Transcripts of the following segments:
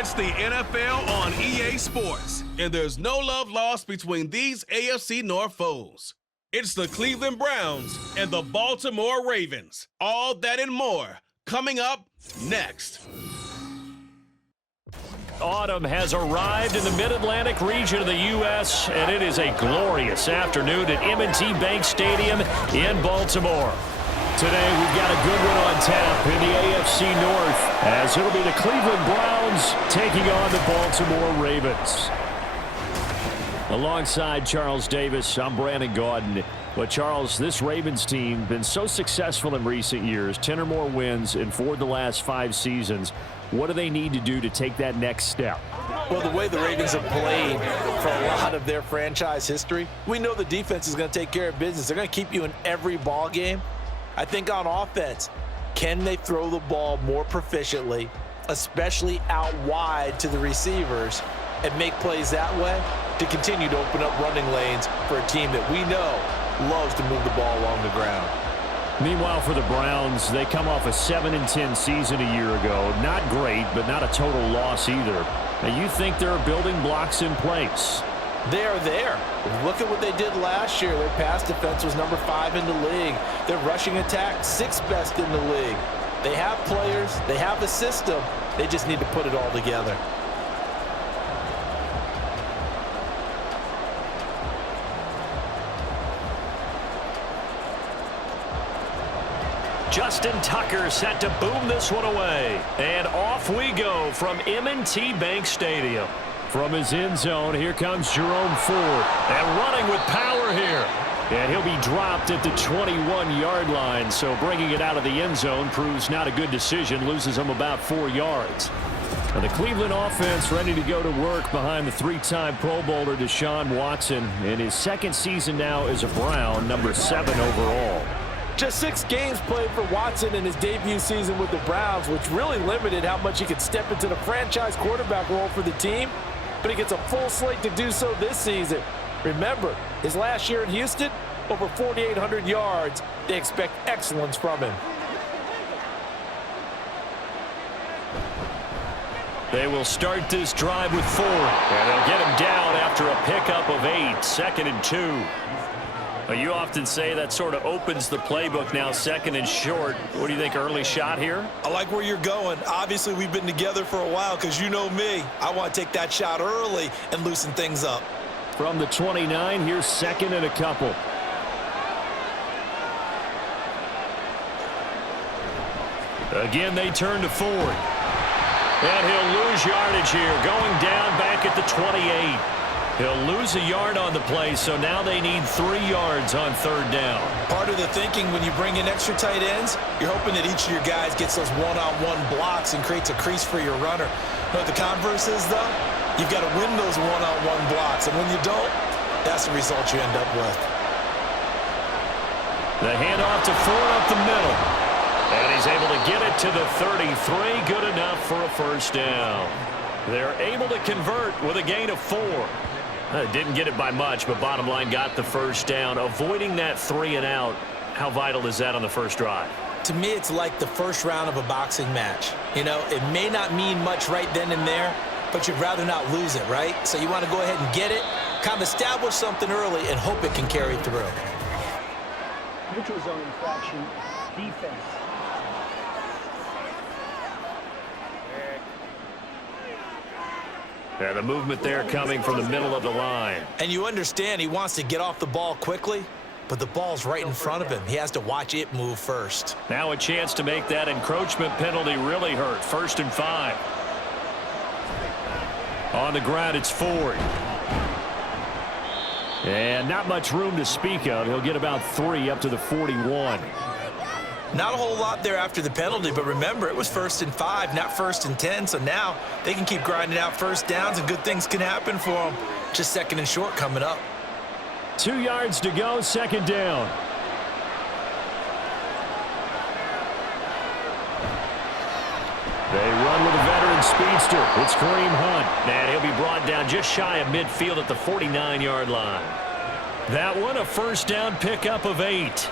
It's the NFL on EA Sports, and there's no love lost between these AFC North foes. It's the Cleveland Browns and the Baltimore Ravens. All that and more coming up next. Autumn has arrived in the Mid-Atlantic region of the U.S., and it is a glorious afternoon at M&T Bank Stadium in Baltimore. Today, we've got a good one on tap in the AFC North, as it'll be the Cleveland Browns taking on the Baltimore Ravens. Alongside Charles Davis, I'm Brandon Gaudin. But, Charles, this Ravens team been so successful in recent years, 10 or more wins in 4 of the last 5 seasons. What do they need to do to take that next step? Well, the way the Ravens have played for a lot of their franchise history, we know the defense is going to take care of business. They're going to keep you in every ball game. I think on offense, can they throw the ball more proficiently, especially out wide to the receivers, and make plays that way to continue to open up running lanes for a team that we know loves to move the ball along the ground. Meanwhile, for the Browns, they come off a 7-10 season a year ago. Not great, but not a total loss either. Now, you think there are building blocks in place? They are there. Look at what they did last year. Their pass defense was number 5 in the league. Their rushing attack, 6th best in the league. They have players. They have a system. They just need to put it all together. Justin Tucker set to boom this one away. And off we go from M&T Bank Stadium. From his end zone, here comes Jerome Ford. And running with power here. And he'll be dropped at the 21-yard line. So bringing it out of the end zone proves not a good decision. Loses him about 4 yards. And the Cleveland offense ready to go to work behind the 3-time Pro Bowler Deshaun Watson. In his 2nd season now as a Brown, number 7 overall. Just 6 games played for Watson in his debut season with the Browns, which really limited how much he could step into the franchise quarterback role for the team. But he gets a full slate to do so this season. Remember, his last year in Houston, over 4,800 yards. They expect excellence from him. They will start this drive with 4. And they'll get him down after a pickup of 8, 2nd and 2. You often say that sort of opens the playbook now, 2nd and short. What do you think, early shot here? I like where you're going. Obviously, we've been together for a while because you know me. I want to take that shot early and loosen things up. From the 29, here's 2nd and a couple. Again, they turn to Ford. And he'll lose yardage here, going down back at the 28. He'll lose a yard on the play, so now they need 3 yards on 3rd down. Part of the thinking when you bring in extra tight ends, you're hoping that each of your guys gets those one-on-one blocks and creates a crease for your runner. You know what the converse is, though? You've got to win those one-on-one blocks, and when you don't, that's the result you end up with. The handoff to Ford up the middle. And he's able to get it to the 33. Good enough for a 1st down. They're able to convert with a gain of 4. Didn't get it by much, but bottom line got the 1st down. Avoiding that 3 and out, how vital is that on the first drive? To me, it's like the first round of a boxing match. You know, it may not mean much right then and there, but you'd rather not lose it, right? So you want to go ahead and get it, kind of establish something early, and hope it can carry through. Neutral zone infraction, defense. Yeah, the movement there coming from the middle of the line. And you understand he wants to get off the ball quickly, but the ball's right in front of him. He has to watch it move first. Now a chance to make that encroachment penalty really hurt. 1st and 5. On the ground, it's Ford. And not much room to speak of. He'll get about 3 up to the 41. Not a whole lot there after the penalty, but remember, it was 1st and 5, not 1st and 10, so now they can keep grinding out 1st downs and good things can happen for them. Just 2nd and short coming up. 2 yards to go, 2nd down. They run with a veteran speedster. It's Kareem Hunt. And he'll be brought down just shy of midfield at the 49-yard line. That one, a 1st down pickup of 8.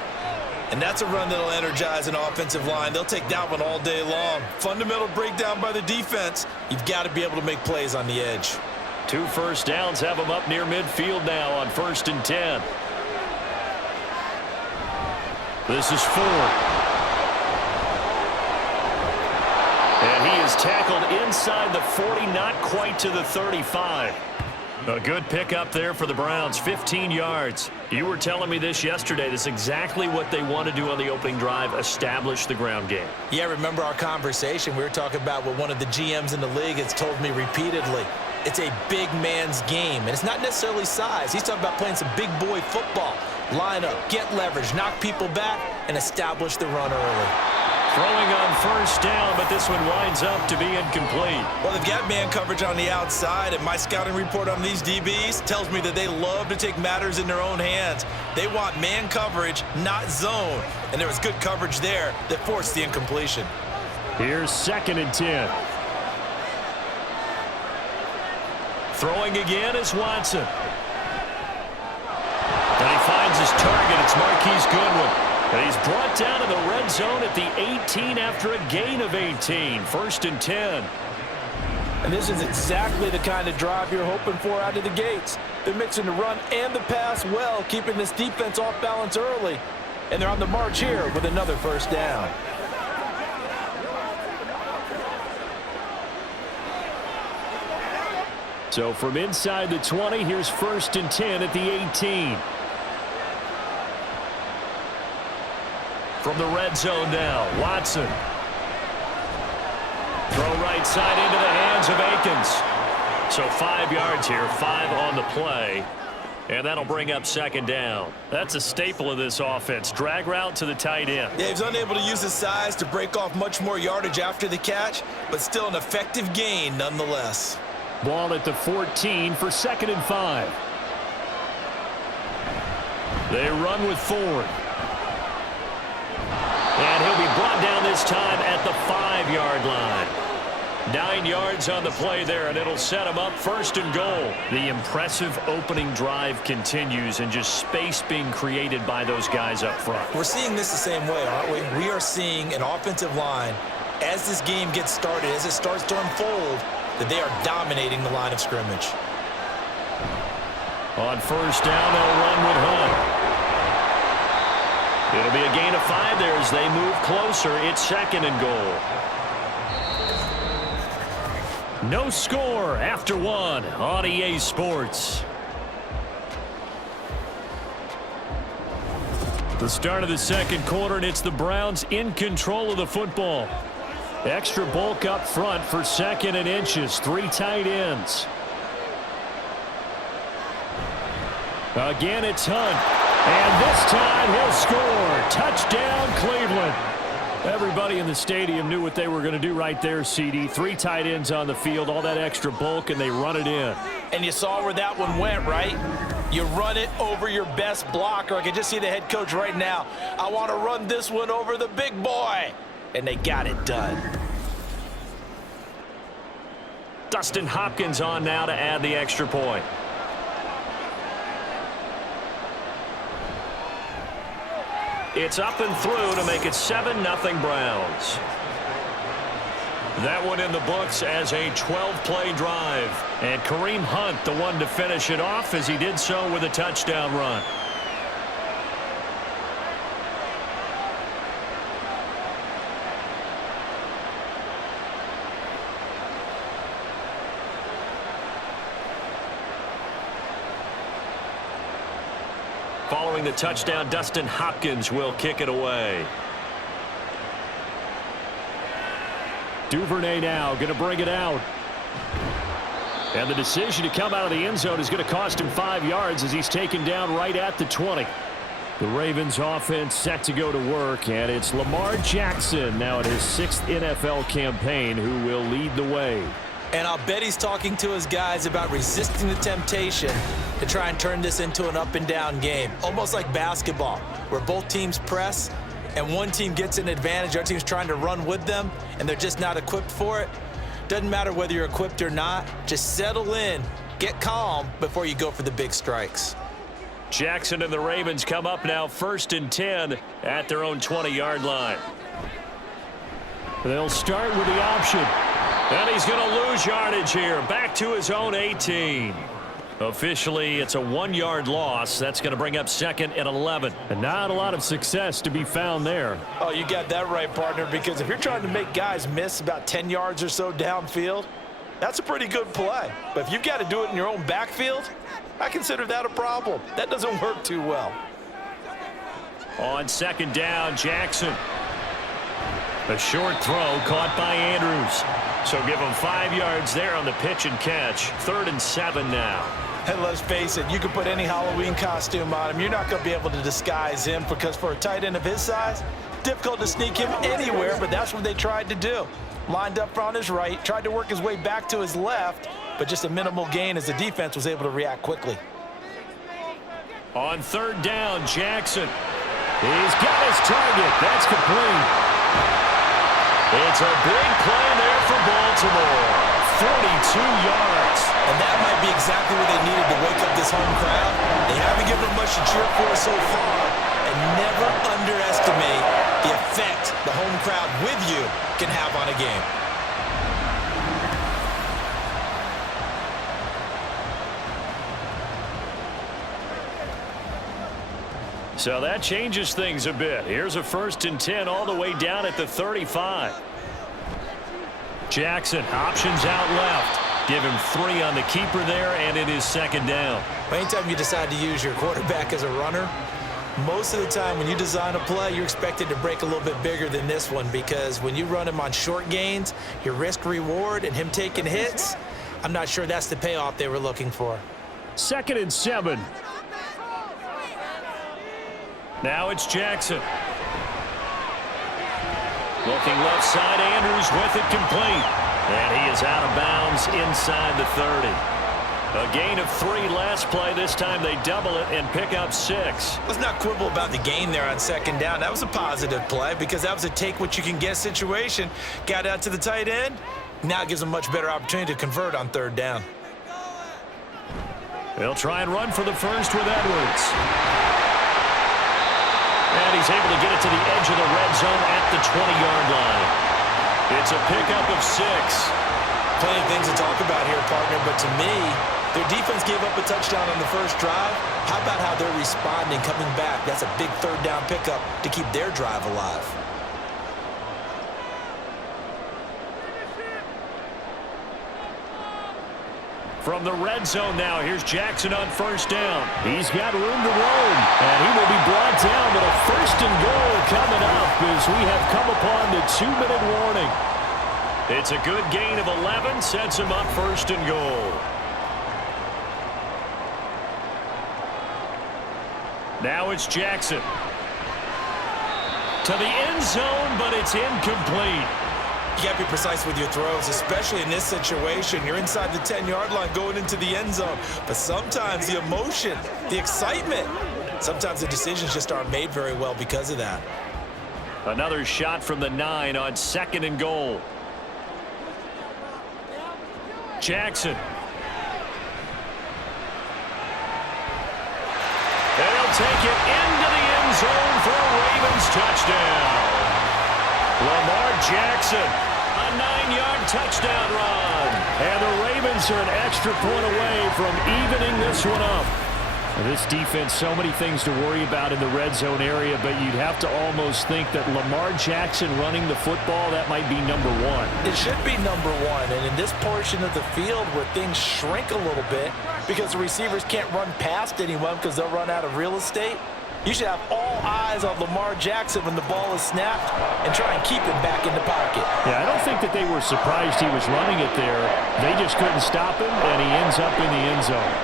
And that's a run that'll energize an offensive line. They'll take that one all day long. Fundamental breakdown by the defense. You've got to be able to make plays on the edge. 2 first downs have them up near midfield now on 1st and 10. This is Ford. And he is tackled inside the 40, not quite to the 35. A good pickup there for the Browns, 15 yards. You were telling me this yesterday. This is exactly what they want to do on the opening drive, establish the ground game. Yeah, remember our conversation. We were talking about what one of the GMs in the league has told me repeatedly. It's a big man's game, and it's not necessarily size. He's talking about playing some big boy football. Line up, get leverage, knock people back, and establish the run early. Throwing on 1st down, but this one winds up to be incomplete. Well, they've got man coverage on the outside, and my scouting report on these DBs tells me that they love to take matters in their own hands. They want man coverage, not zone. And there was good coverage there that forced the incompletion. Here's 2nd and 10. Throwing again is Watson. And he finds his target. It's Marquise Goodwin. And he's brought down in the red zone at the 18 after a gain of 18. 1st and 10. And this is exactly the kind of drive you're hoping for out of the gates. They're mixing the run and the pass well, keeping this defense off balance early. And they're on the march here with another 1st down. So from inside the 20, here's 1st and 10 at the 18. From the red zone now, Watson. Throw right side into the hands of Akins. So 5 yards here, 5 on the play. And that'll bring up 2nd down. That's a staple of this offense. Drag route to the tight end. Yeah, he's unable to use his size to break off much more yardage after the catch, but still an effective gain nonetheless. Ball at the 14 for 2nd and 5. They run with Ford. And he'll be brought down this time at the 5-yard line. 9 yards on the play there, and it'll set him up 1st and goal. The impressive opening drive continues, and just space being created by those guys up front. We're seeing this the same way, aren't we? We are seeing an offensive line, as this game gets started, as it starts to unfold, that they are dominating the line of scrimmage. On 1st down, they'll run with Hunt. It'll be a gain of 5 there as they move closer. It's 2nd and goal. No score after 1 on EA Sports. The start of the 2nd quarter, and it's the Browns in control of the football. Extra bulk up front for 2nd and inches. 3 tight ends. Again, it's Hunt. And this time he'll score. Touchdown, Cleveland. Everybody in the stadium knew what they were going to do right there, CD. 3 tight ends on the field, all that extra bulk, and they run it in. And you saw where that one went, right? You run it over your best blocker. I can just see the head coach right now. I want to run this one over the big boy. And they got it done. Dustin Hopkins on now to add the extra point. It's up and through to make it 7-0 Browns. That one in the books as a 12-play drive. And Kareem Hunt, the one to finish it off, as he did so with a touchdown run. Following the touchdown, Dustin Hopkins will kick it away. Duvernay now going to bring it out. And the decision to come out of the end zone is going to cost him 5 yards as he's taken down right at the 20. The Ravens offense set to go to work, and it's Lamar Jackson now in his 6th NFL campaign who will lead the way. And I'll bet he's talking to his guys about resisting the temptation to try and turn this into an up-and-down game. Almost like basketball, where both teams press, and one team gets an advantage, our team's trying to run with them, and they're just not equipped for it. Doesn't matter whether you're equipped or not. Just settle in, get calm before you go for the big strikes. Jackson and the Ravens come up now 1st and 10 at their own 20-yard line. They'll start with the option. And he's going to lose yardage here. Back to his own 18. Officially, it's a 1-yard loss. That's going to bring up 2nd and 11. And not a lot of success to be found there. Oh, you got that right, partner, because if you're trying to make guys miss about 10 yards or so downfield, that's a pretty good play. But if you've got to do it in your own backfield, I consider that a problem. That doesn't work too well. On 2nd down, Jackson. A short throw caught by Andrews. So give him 5 yards there on the pitch and catch. 3rd and 7 now. And let's face it, you can put any Halloween costume on him. You're not going to be able to disguise him because for a tight end of his size, difficult to sneak him anywhere, but that's what they tried to do. Lined up on his right, tried to work his way back to his left, but just a minimal gain as the defense was able to react quickly. On 3rd down, Jackson. He's got his target. That's complete. It's a big play there for Baltimore. 42 yards. And that might be exactly what they needed to wake up this home crowd. They haven't given them much to cheer for so far. And never underestimate the effect the home crowd with you can have on a game. So that changes things a bit. Here's a 1st and 10 all the way down at the 35. Jackson, options out left. Give him 3 on the keeper there, and it is 2nd down. Anytime you decide to use your quarterback as a runner, most of the time when you design a play, you're expected to break a little bit bigger than this one because when you run him on short gains, your risk-reward and him taking hits, I'm not sure that's the payoff they were looking for. 2nd and 7. Now it's Jackson. Looking left side, Andrews with it complete. And he is out of bounds inside the 30. A gain of 3 last play. This time they double it and pick up 6. Let's not quibble about the gain there on 2nd down. That was a positive play because that was a take-what-you-can-get situation. Got out to the tight end. Now it gives them a much better opportunity to convert on 3rd down. They'll try and run for the first with Edwards. And he's able to get it to the edge of the red zone at the 20-yard line. It's a pickup of 6. Plenty of things to talk about here, partner, but to me, their defense gave up a touchdown on the first drive. How about how they're responding, coming back? That's a big 3rd down pickup to keep their drive alive. From the red zone now, here's Jackson on 1st down. He's got room to roam, and he will be brought down, but a 1st and goal coming up as we have come upon the 2-minute warning. It's a good gain of 11, sets him up 1st and goal. Now it's Jackson. To the end zone, but it's incomplete. You got to be precise with your throws, especially in this situation. You're inside the 10-yard line going into the end zone. But sometimes the emotion, the excitement, sometimes the decisions just aren't made very well because of that. Another shot from the 9 on 2nd and goal. Jackson. And he'll take it into the end zone for a Ravens touchdown. Lamar Jackson, a 9-yard touchdown run. And the Ravens are an extra point away from evening this one up. This defense, so many things to worry about in the red zone area, but you'd have to almost think that Lamar Jackson running the football, that might be number 1. It should be number 1, and in this portion of the field where things shrink a little bit because the receivers can't run past anyone because they'll run out of real estate, you should have all eyes on Lamar Jackson when the ball is snapped and try and keep him back in the pocket. Yeah, I don't think that they were surprised he was running it there. They just couldn't stop him, and he ends up in the end zone.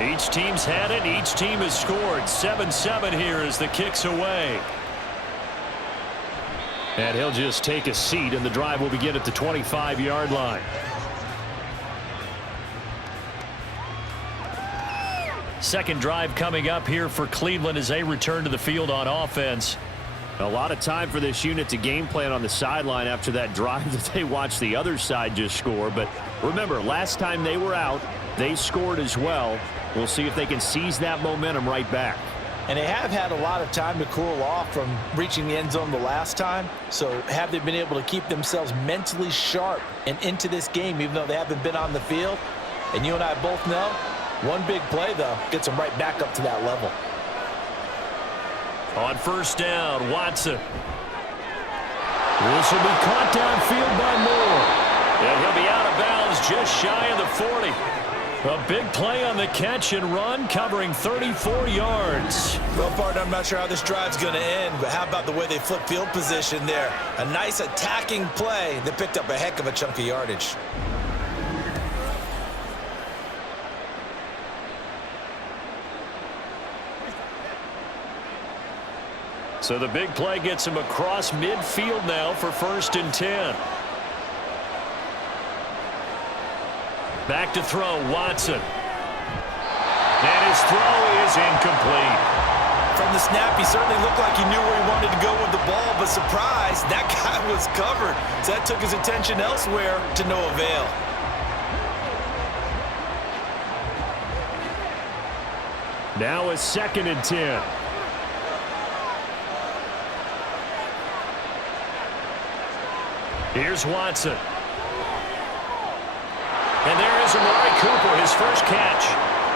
Each team's had it. Each team has scored. 7-7 here as the kick's away. And he'll just take a seat, and the drive will begin at the 25-yard line. Second drive coming up here for Cleveland as they return to the field on offense. A lot of time for this unit to game plan on the sideline after that drive that they watched the other side just score. But remember, last time they were out, they scored as well. We'll see if they can seize that momentum right back. And they have had a lot of time to cool off from reaching the end zone the last time. So have they been able to keep themselves mentally sharp and into this game, even though they haven't been on the field? And you and I both know, one big play, though, gets them right back up to that level. On first down, Watson. This will be caught downfield by Moore. And he'll be out of bounds just shy of the 40. A big play on the catch and run, covering 34 yards. Well, partner, I'm not sure how this drive's going to end, but how about the way they flip field position there? A nice attacking play that picked up a heck of a chunk of yardage. So the big play gets him across midfield now for 1st and 10. Back to throw, Watson. And his throw is incomplete. From the snap, he certainly looked like he knew where he wanted to go with the ball, but surprise, that guy was covered. So that took his attention elsewhere to no avail. Now a 2nd and 10. Here's Watson. And there is Amari Cooper, his first catch.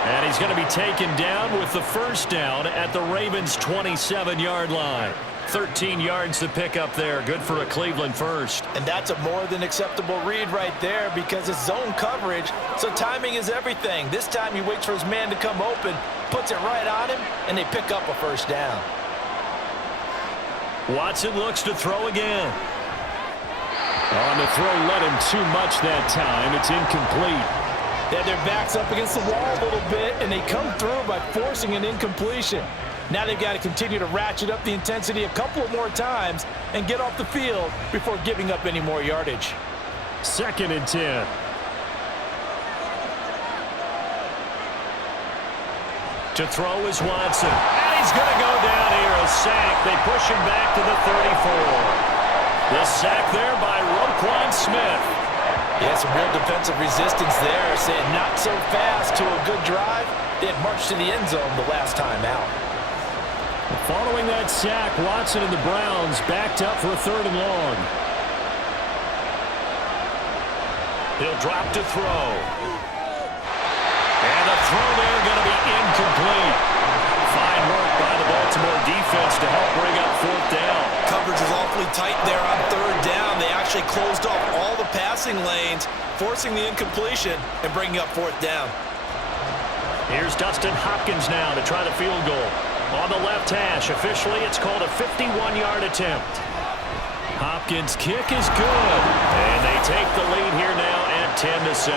And he's going to be taken down with the first down at the Ravens' 27-yard line. 13 yards to pick up there. Good for a Cleveland first. And that's a more than acceptable read right there because it's zone coverage, so timing is everything. This time he waits for his man to come open, puts it right on him, and they pick up a first down. Watson looks to throw again. On the throw, let him too much that time. It's incomplete. They had their backs up against the wall a little bit, and they come through by forcing an incompletion. Now they've got to continue to ratchet up the intensity a couple of more times and get off the field before giving up any more yardage. 2nd and 10. To throw is Watson. And he's going to go down here, a sack. They push him back to the 34. The sack there by Roquan Smith. Yeah, some real defensive resistance there, saying not so fast to a good drive. They had marched to the end zone the last time out. Following that sack, Watson and the Browns backed up for a 3rd and long. He'll drop to throw. And the throw there going to be incomplete. Fine work by the Baltimore defense to help bring up 4th down. Coverage is awfully tight there on 3rd down. They actually closed off all the passing lanes, forcing the incompletion and bringing up 4th down. Here's Dustin Hopkins now to try the field goal. On the left hash, officially it's called a 51-yard attempt. Hopkins' kick is good. And they take the lead here now at 10-7.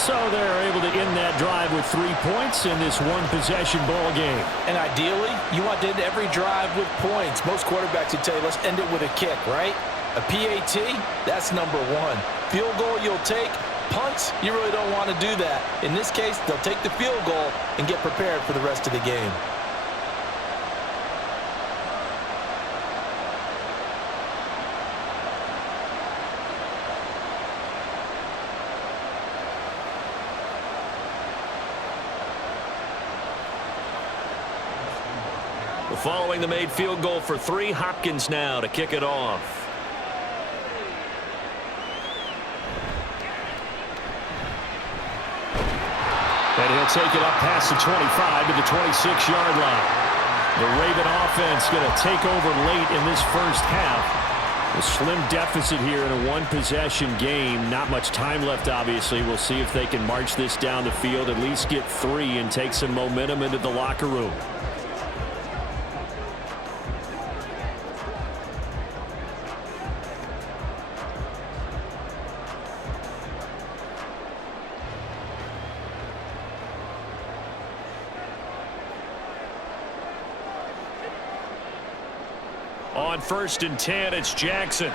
So they're able to end that drive with 3 points in this one-possession ball game. And ideally, you want to end every drive with points. Most quarterbacks would tell you, let's end it with a kick, right? A PAT, that's number 1. Field goal you'll take. Punts, you really don't want to do that. In this case, they'll take the field goal and get prepared for the rest of the game. Following the made field goal for 3, Hopkins now to kick it off. And he'll take it up past the 25 to the 26-yard line. The Raven offense going to take over late in this first half. A slim deficit here in a one-possession game. Not much time left, obviously. We'll see if they can march this down the field, at least get 3 and take some momentum into the locker room. On 1st and 10, it's Jackson.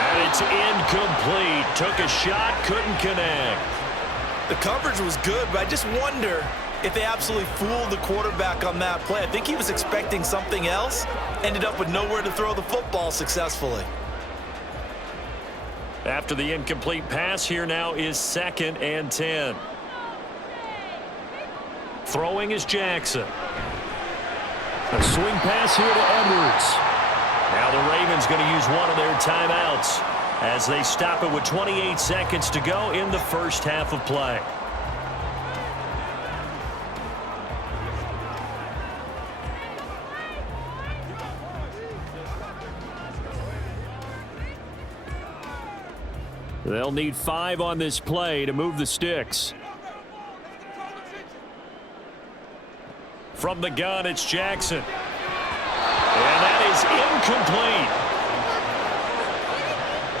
And it's incomplete. Took a shot, couldn't connect. The coverage was good, but I just wonder if they absolutely fooled the quarterback on that play. I think he was expecting something else, ended up with nowhere to throw the football successfully. After the incomplete pass, here now is 2nd and 10. Throwing is Jackson. A swing pass here to Edwards. Now the Ravens going to use one of their timeouts as they stop it with 28 seconds to go in the first half of play. They'll need 5 on this play to move the sticks. From the gun, it's Jackson. And that is incomplete.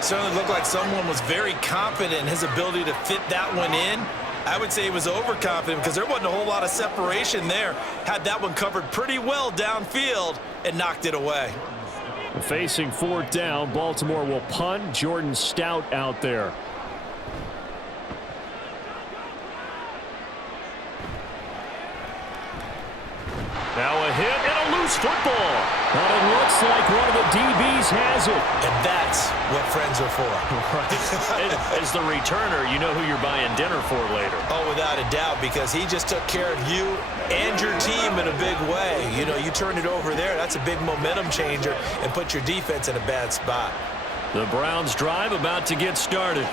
Certainly looked like someone was very confident in his ability to fit that one in. I would say he was overconfident because there wasn't a whole lot of separation there. Had that one covered pretty well downfield and knocked it away. Facing 4th down, Baltimore will punt. Jordan Stout out there. Now a hit and a loose football. But it looks like one of the DBs has it. And that's what friends are for. As the returner, you know who you're buying dinner for later. Oh, without a doubt, because he just took care of you and your team in a big way. You know, you turn it over there, that's a big momentum changer and put your defense in a bad spot. The Browns drive about to get started.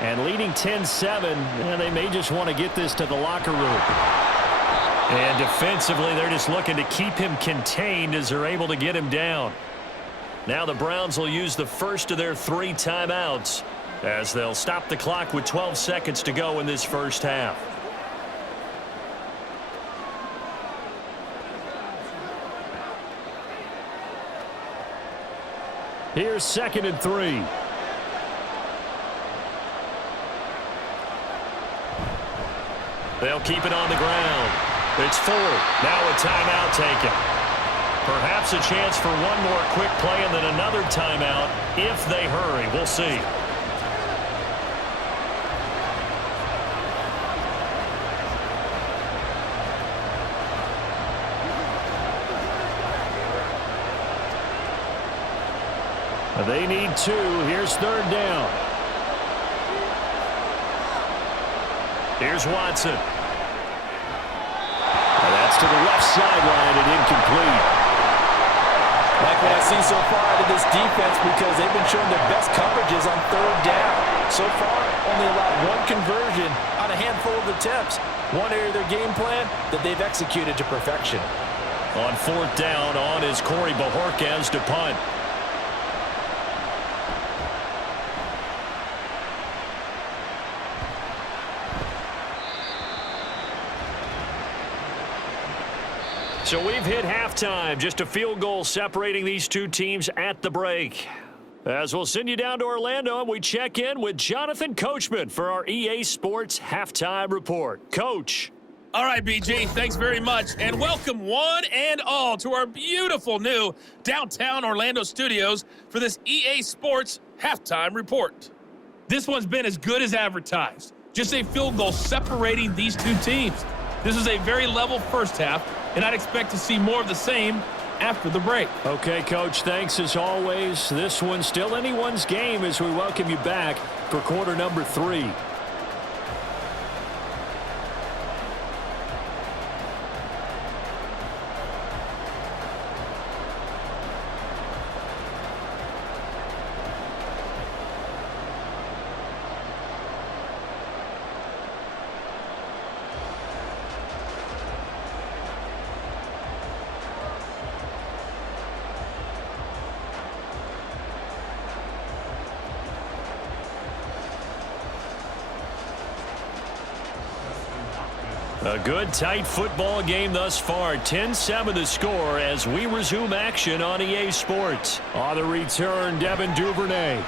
And leading 10-7, and they may just want to get this to the locker room. And defensively, they're just looking to keep him contained as they're able to get him down. Now the Browns will use the first of their 3 timeouts as they'll stop the clock with 12 seconds to go in this first half. Here's 2nd and 3. They'll keep it on the ground. It's 4. Now a timeout taken. Perhaps a chance for one more quick play and then another timeout if they hurry. We'll see. They need 2. Here's 3rd down. Here's Watson. That's to the left sideline and incomplete. Like what I've seen so far out of this defense because they've been showing their best coverages on 3rd down. So far, only allowed 1 conversion on a handful of attempts. One area of their game plan that they've executed to perfection. On 4th down, on is Corey Bajorquez to punt. So we've hit halftime. Just a field goal separating these two teams at the break. As we'll send you down to Orlando, and we check in with Jonathan Coachman for our EA Sports Halftime Report. Coach. All right, BG, thanks very much, and welcome one and all to our beautiful new downtown Orlando studios for this EA Sports Halftime Report. This one's been as good as advertised. Just a field goal separating these two teams. This is a very level first half, and I'd expect to see more of the same after the break. Okay, Coach, thanks as always. This one's still anyone's game as we welcome you back for quarter number 3. A good, tight football game thus far. 10-7 the score as we resume action on EA Sports. On the return, Devin Duvernay.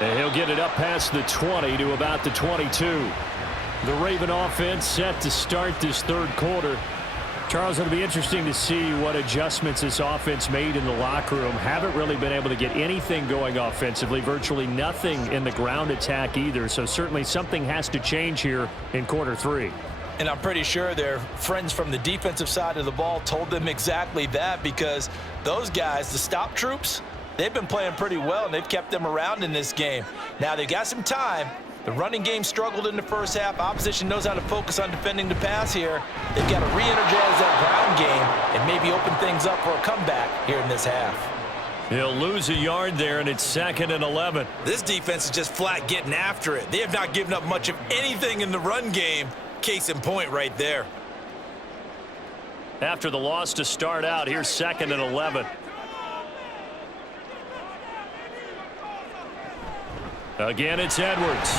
And he'll get it up past the 20 to about the 22. The Raven offense set to start this third quarter. Charles, it'll be interesting to see what adjustments this offense made in the locker room. Haven't really been able to get anything going offensively, virtually nothing in the ground attack either. So certainly something has to change here in quarter 3. And I'm pretty sure their friends from the defensive side of the ball told them exactly that, because those guys, the stop troops, they've been playing pretty well, and they've kept them around in this game. Now, they've got some time. The running game struggled in the first half. Opposition knows how to focus on defending the pass here. They've got to re-energize that ground game and maybe open things up for a comeback here in this half. He'll lose a yard there, and it's 2nd and 11. This defense is just flat getting after it. They have not given up much of anything in the run game. Case in point right there. After the loss to start out, here's 2nd and 11. Again, it's Edwards.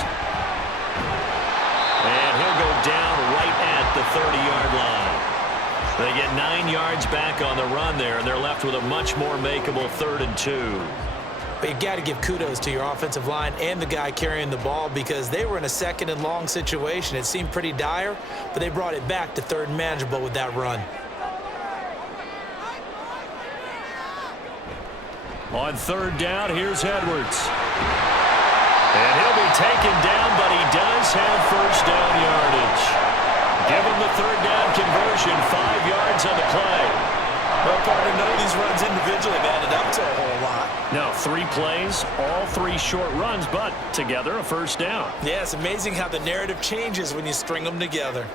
And he'll go down right at the 30-yard line. They get 9 yards back on the run there, and they're left with a much more makeable 3rd and 2. But you've got to give kudos to your offensive line and the guy carrying the ball, because they were in a 2nd and long situation. It seemed pretty dire, but they brought it back to 3rd and manageable with that run. On 3rd down, here's Edwards. And he'll be taken down, but he does have 1st down yardage. Give him the 3rd down conversion, 5 yards on the play. Well, partner, none of these runs individually have added up to a whole lot. No, 3 plays, all 3 short runs, but together a 1st down. Yeah, it's amazing how the narrative changes when you string them together.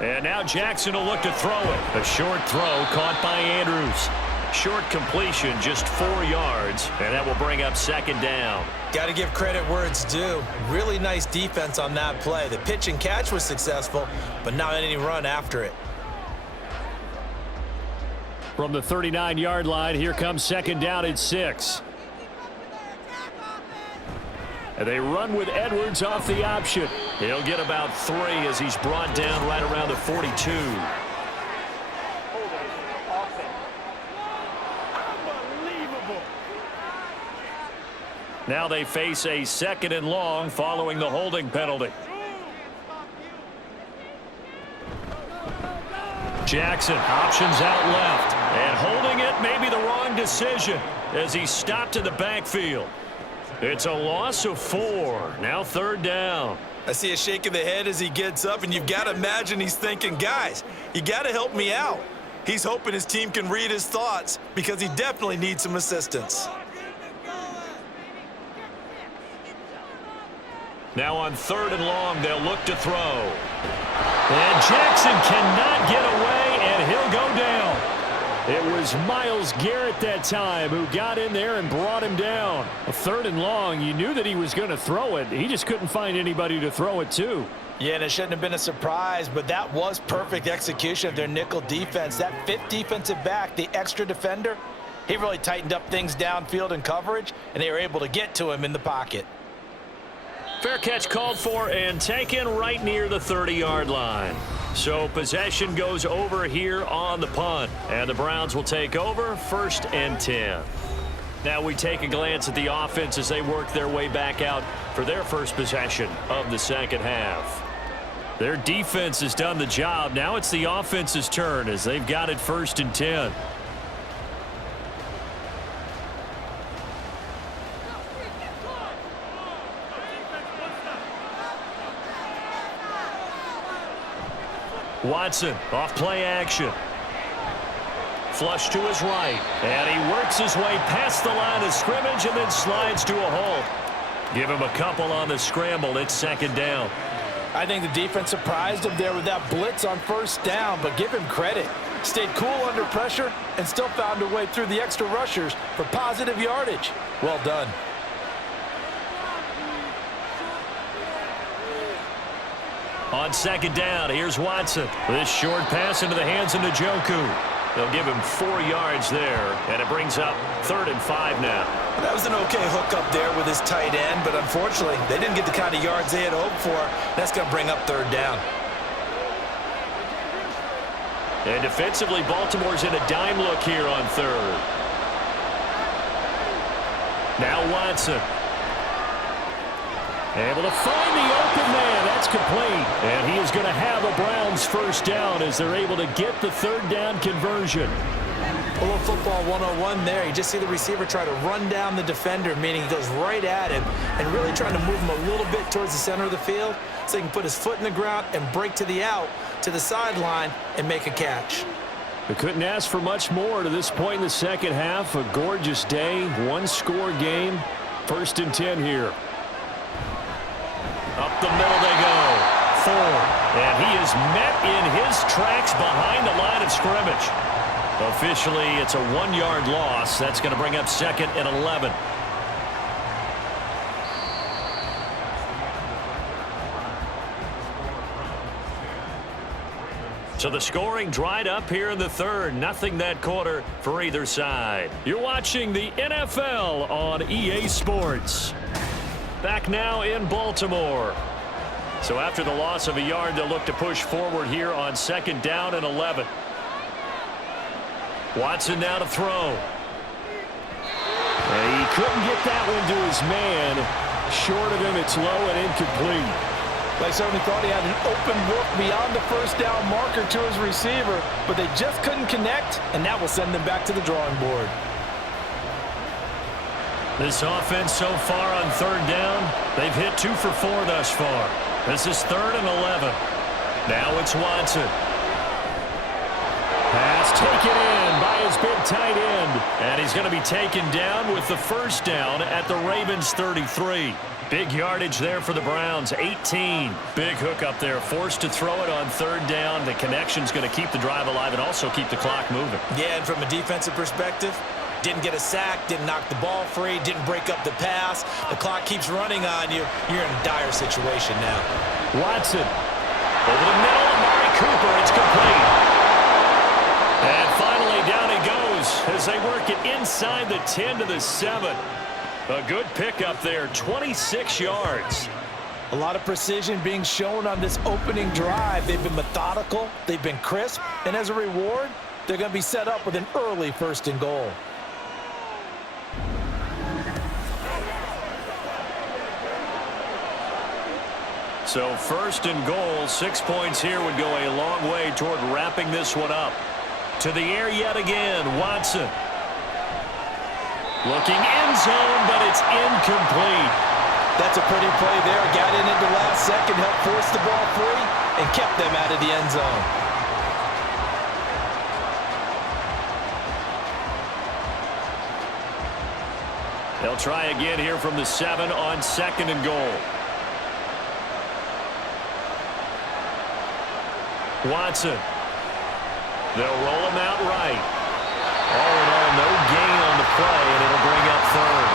And now Jackson will look to throw it. A short throw caught by Andrews. Short completion, just 4 yards, and that will bring up 2nd down. Got to give credit where it's due. Really nice defense on that play. The pitch and catch was successful, but not any run after it. From the 39-yard line, here comes 2nd down at 6. And they run with Edwards off the option. He'll get about 3 as he's brought down right around the 42. Now they face a 2nd and long following the holding penalty. Jackson options out left, and holding it may be the wrong decision as he's stopped in the backfield. It's a loss of 4. Now 3rd down. I see a shake of the head as he gets up, and you've got to imagine he's thinking, guys, you got to help me out. He's hoping his team can read his thoughts, because he definitely needs some assistance. Now on 3rd and long, they'll look to throw. And Jackson cannot get away, and he'll go down. It was Myles Garrett that time who got in there and brought him down. A 3rd and long, you knew that he was going to throw it. He just couldn't find anybody to throw it to. Yeah, and it shouldn't have been a surprise, but that was perfect execution of their nickel defense. That 5th defensive back, the extra defender, he really tightened up things downfield in coverage, and they were able to get to him in the pocket. Fair catch called for and taken right near the 30-yard line. So possession goes over here on the punt, and the Browns will take over 1st and 10. Now we take a glance at the offense as they work their way back out for their first possession of the 2nd half. Their defense has done the job. Now it's the offense's turn as they've got it 1st and 10. Watson off play action. Flush to his right. And he works his way past the line of scrimmage and then slides to a halt. Give him a couple on the scramble. It's 2nd down. I think the defense surprised him there with that blitz on 1st down, but give him credit. Stayed cool under pressure and still found a way through the extra rushers for positive yardage. Well done. On 2nd down, here's Watson. This short pass into the hands of Njoku. They'll give him 4 yards there, and it brings up 3rd and 5 now. Well, that was an okay hook up there with his tight end, but unfortunately, they didn't get the kind of yards they had hoped for. That's going to bring up 3rd down. And defensively, Baltimore's in a dime look here on 3rd. Now Watson. Able to find the open man. That's complete. And he is going to have a Browns first down as they're able to get the third down conversion. A little football 101 there. You just see the receiver try to run down the defender, meaning he goes right at him and really trying to move him a little bit towards the center of the field so he can put his foot in the ground and break to the out, to the sideline, and make a catch. They couldn't ask for much more to this point in the second half. A gorgeous day, one-score game. 1st and 10 here. Up the middle they go. Ford. And he is met in his tracks behind the line of scrimmage. Officially, it's a 1-yard loss. That's going to bring up 2nd and 11. So the scoring dried up here in the third. Nothing that quarter for either side. You're watching the NFL on EA Sports. Back now in Baltimore. So after the loss of a yard, they'll look to push forward here on 2nd down and 11. Watson now to throw. And he couldn't get that one to his man. Short of him, it's low and incomplete. They certainly thought he had an open look beyond the first down marker to his receiver, but they just couldn't connect, and that will send them back to the drawing board. This offense so far on 3rd down, they've hit 2 for 4 thus far. This is 3rd and 11. Now it's Watson. Pass taken in by his big tight end. And he's going to be taken down with the first down at the Ravens 33. Big yardage there for the Browns, 18. Big hook up there, forced to throw it on 3rd down. The connection's going to keep the drive alive and also keep the clock moving. Yeah, and from a defensive perspective, didn't get a sack, didn't knock the ball free, didn't break up the pass. The clock keeps running on you. You're in a dire situation now. Watson over the middle, Amari Cooper, it's complete. And finally down he goes as they work it inside the 10 to the 7. A good pickup there, 26 yards. A lot of precision being shown on this opening drive. They've been methodical, they've been crisp, and as a reward, they're going to be set up with an early 1st and goal. So 1st and goal, 6 points here would go a long way toward wrapping this one up. To the air yet again, Watson. Looking end zone, but it's incomplete. That's a pretty play there. Got in at the last second, helped force the ball free, and kept them out of the end zone. They'll try again here from the 7 on 2nd and goal. Watson. They'll roll him out right. All in all, no gain on the play, and it'll bring up 3rd.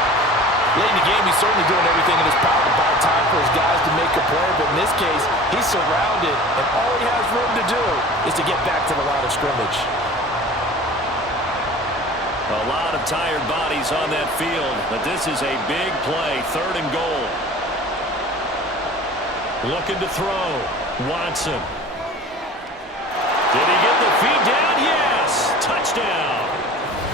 Late in the game, he's certainly doing everything in his power to buy time for his guys to make a play, but in this case, he's surrounded, and all he has room to do is to get back to the line of scrimmage. A lot of tired bodies on that field, but this is a big play, 3rd and goal. Looking to throw. Watson. Did he get the feed down? Yes! Touchdown!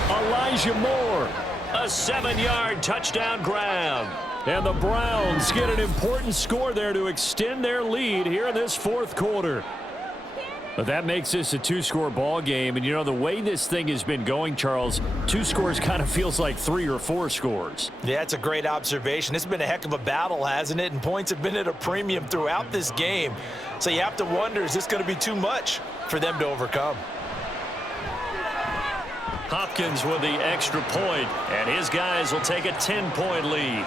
Elijah Moore, a 7-yard touchdown grab. And the Browns get an important score there to extend their lead here in this 4th quarter. But that makes this a 2-score ball game. And, you know, the way this thing has been going, Charles, 2 scores kind of feels like 3 or 4 scores. Yeah, that's a great observation. It's been a heck of a battle, hasn't it? And points have been at a premium throughout this game. So you have to wonder, is this going to be too much for them to overcome? Hopkins with the extra point, and his guys will take a 10-point lead.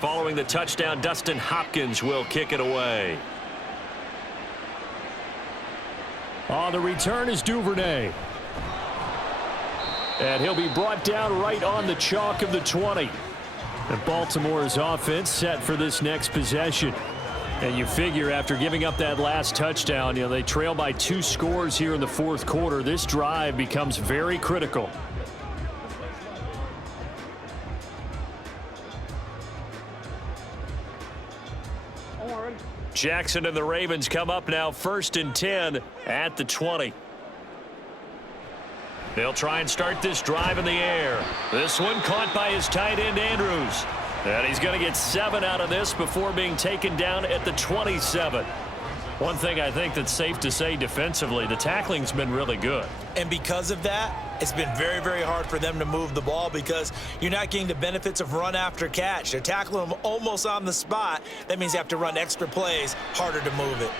Following the touchdown, Dustin Hopkins will kick it away. On the return is Duvernay. And he'll be brought down right on the chalk of the 20. And Baltimore's offense set for this next possession. And you figure after giving up that last touchdown, you know, they trail by 2 scores here in the 4th quarter. This drive becomes very critical. Jackson and the Ravens come up now 1st and 10 at the 20. They'll try and start this drive in the air. This one caught by his tight end, Andrews. And he's going to get 7 out of this before being taken down at the 27. One thing I think that's safe to say defensively, the tackling's been really good. And because of that, it's been very, very hard for them to move the ball because you're not getting the benefits of run after catch. They're tackling them almost on the spot. That means you have to run extra plays, harder to move it.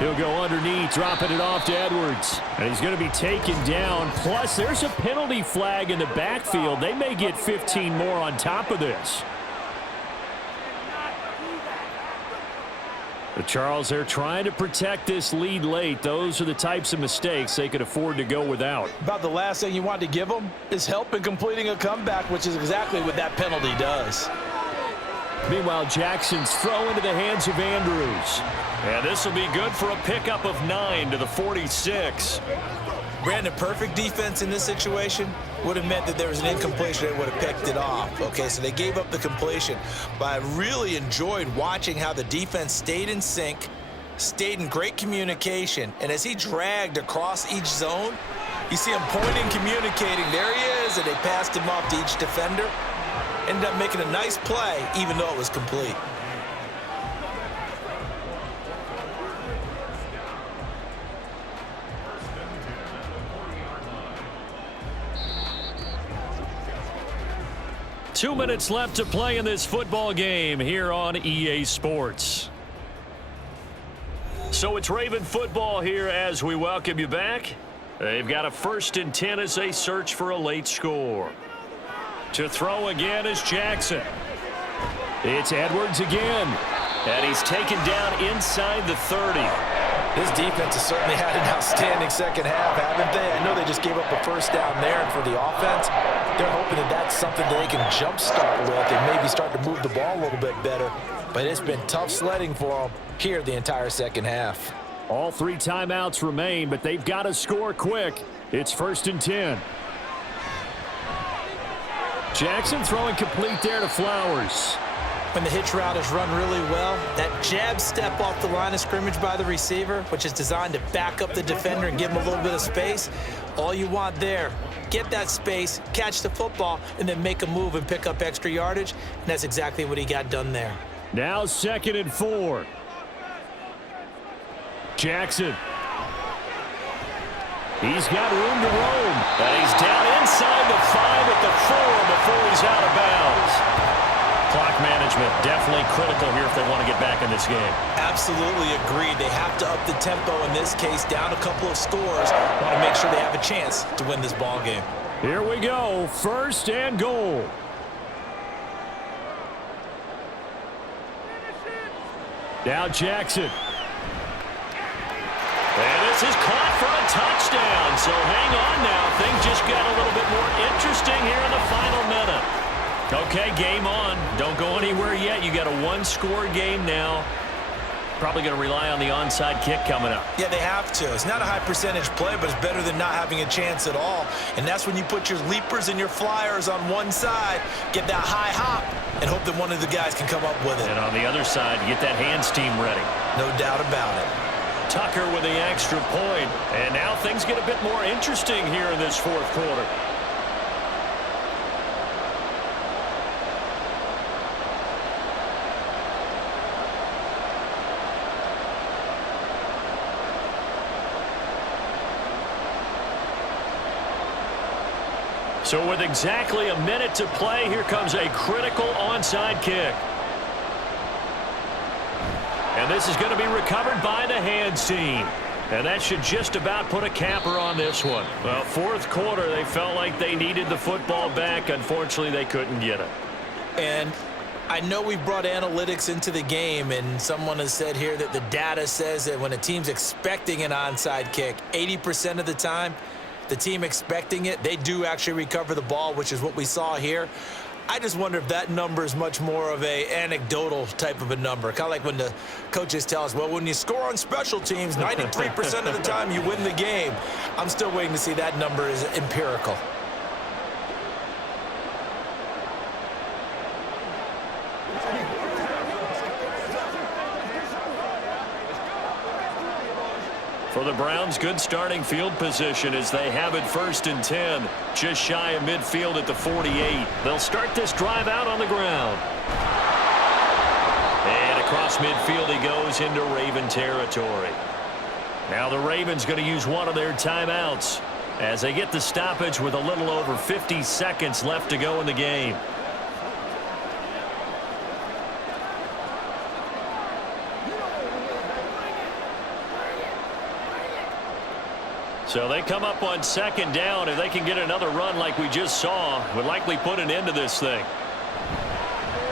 He'll go underneath, dropping it off to Edwards. And he's going to be taken down. Plus, there's a penalty flag in the backfield. They may get 15 more on top of this. The Charles, they're trying to protect this lead late. Those are the types of mistakes they could afford to go without. About the last thing you want to give them is help in completing a comeback, which is exactly what that penalty does. Meanwhile, Jackson's throw into the hands of Andrews. And this will be good for a pickup of 9 to the 46. Brandon, perfect defense in this situation would have meant that there was an incompletion. They would have picked it off. Okay, so they gave up the completion. But I really enjoyed watching how the defense stayed in sync, stayed in great communication. And as he dragged across each zone, you see him pointing, communicating. There he is, and they passed him off to each defender. Ended up making a nice play, even though it was complete. Two minutes left to play in this football game here on EA Sports. So it's Raven football here as we welcome you back. They've got a 1st and 10 as they search for a late score. To throw again is Jackson. It's Edwards again. And he's taken down inside the 30. This defense has certainly had an outstanding second half, haven't they? I know they just gave up a first down there, and for the offense, they're hoping that that's something that they can jumpstart with and maybe start to move the ball a little bit better. But it's been tough sledding for them here the entire second half. All 3 timeouts remain, but they've got to score quick. It's 1st and 10. Jackson throwing complete there to Flowers. When the hitch route is run really well, that jab step off the line of scrimmage by the receiver, which is designed to back up the defender and give him a little bit of space, all you want there, get that space, catch the football, and then make a move and pick up extra yardage, and that's exactly what he got done there. Now 2nd and 4. Jackson. He's got room to roam. And he's down inside the 5 at the 4 before he's out of bounds. Clock management definitely critical here if they want to get back in this game. Absolutely agreed. They have to up the tempo in this case, down a couple of scores. Want to make sure they have a chance to win this ball game. Here we go. 1st and goal. Now Jackson. And this is caught for a touchdown. So hang on now. Things just got a little bit more interesting here in the final minute. Okay, game on. Don't go anywhere yet. You got a 1-score game now. Probably going to rely on the onside kick coming up. Yeah, they have to. It's not a high percentage play, but it's better than not having a chance at all. And that's when you put your leapers and your flyers on one side, get that high hop, and hope that one of the guys can come up with it. And on the other side, get that hands team ready. No doubt about it. Tucker with the extra point. And now things get a bit more interesting here in this 4th quarter. So with exactly a minute to play, here comes a critical onside kick. And this is going to be recovered by the hands team. And that should just about put a capper on this one. Well, 4th quarter, they felt like they needed the football back. Unfortunately, they couldn't get it. And I know we brought analytics into the game, and someone has said here that the data says that when a team's expecting an onside kick, 80% of the time, the team expecting it, they do actually recover the ball, which is what we saw here. I just wonder if that number is much more of a anecdotal type of a number. Kind of like when the coaches tell us, well, when you score on special teams, 93% of the time you win the game. I'm still waiting to see that number is empirical. For the Browns, good starting field position as they have it 1st and 10. Just shy of midfield at the 48. They'll start this drive out on the ground. And across midfield he goes into Raven territory. Now the Ravens going to use one of their timeouts as they get the stoppage with a little over 50 seconds left to go in the game. So they come up on 2nd down. If they can get another run like we just saw, would likely put an end to this thing.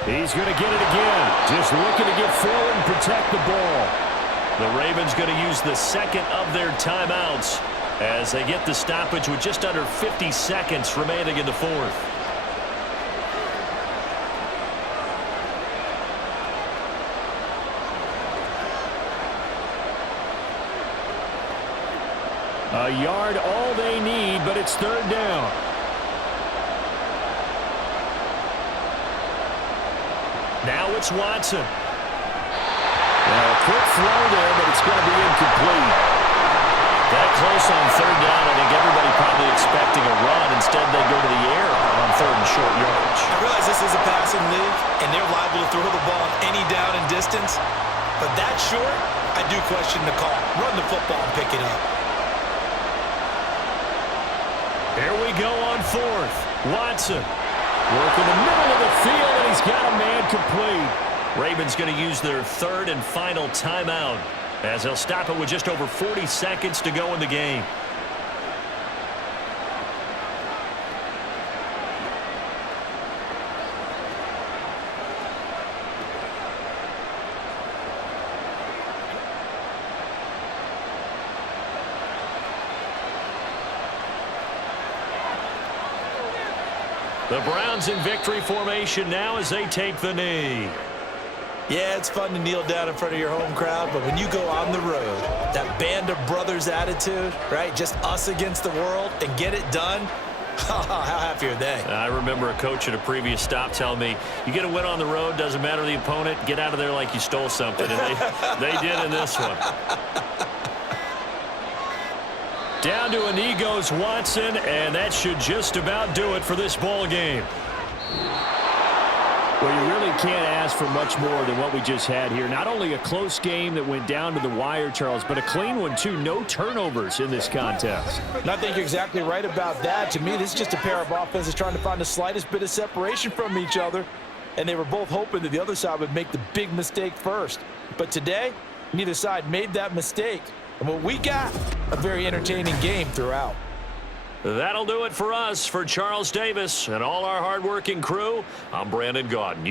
He's going to get it again. Just looking to get forward and protect the ball. The Ravens going to use the 2nd of their timeouts as they get the stoppage with just under 50 seconds remaining in the 4th. A yard all they need, but it's 3rd down. Now it's Watson. Now a quick throw there, but it's going to be incomplete. That close on 3rd down, I think everybody probably expecting a run. Instead, they go to the air on 3rd and short yardage. I realize this is a passing league, and they're liable to throw the ball on any down and distance. But that short, I do question the call. Run the football and pick it up. Here we go on 4th. Watson working the middle of the field, and he's got a man complete. Ravens going to use their 3rd and final timeout as they'll stop it with just over 40 seconds to go in the game. The Browns in victory formation now as they take the knee. Yeah, it's fun to kneel down in front of your home crowd, but when you go on the road, that band of brothers attitude, right, just us against the world and get it done, how happy are they? I remember a coach at a previous stop telling me, you get a win on the road, doesn't matter the opponent, get out of there like you stole something, and they did in this one. Down to a knee goes Watson, and that should just about do it for this ball game. Well, you really can't ask for much more than what we just had here. Not only a close game that went down to the wire, Charles, but a clean one, too. No turnovers in this contest. And I think you're exactly right about that. To me, this is just a pair of offenses trying to find the slightest bit of separation from each other. And they were both hoping that the other side would make the big mistake first. But today, neither side made that mistake. And what we got, a very entertaining game throughout. That'll do it for us. For Charles Davis and all our hardworking crew, I'm Brandon Gaudin.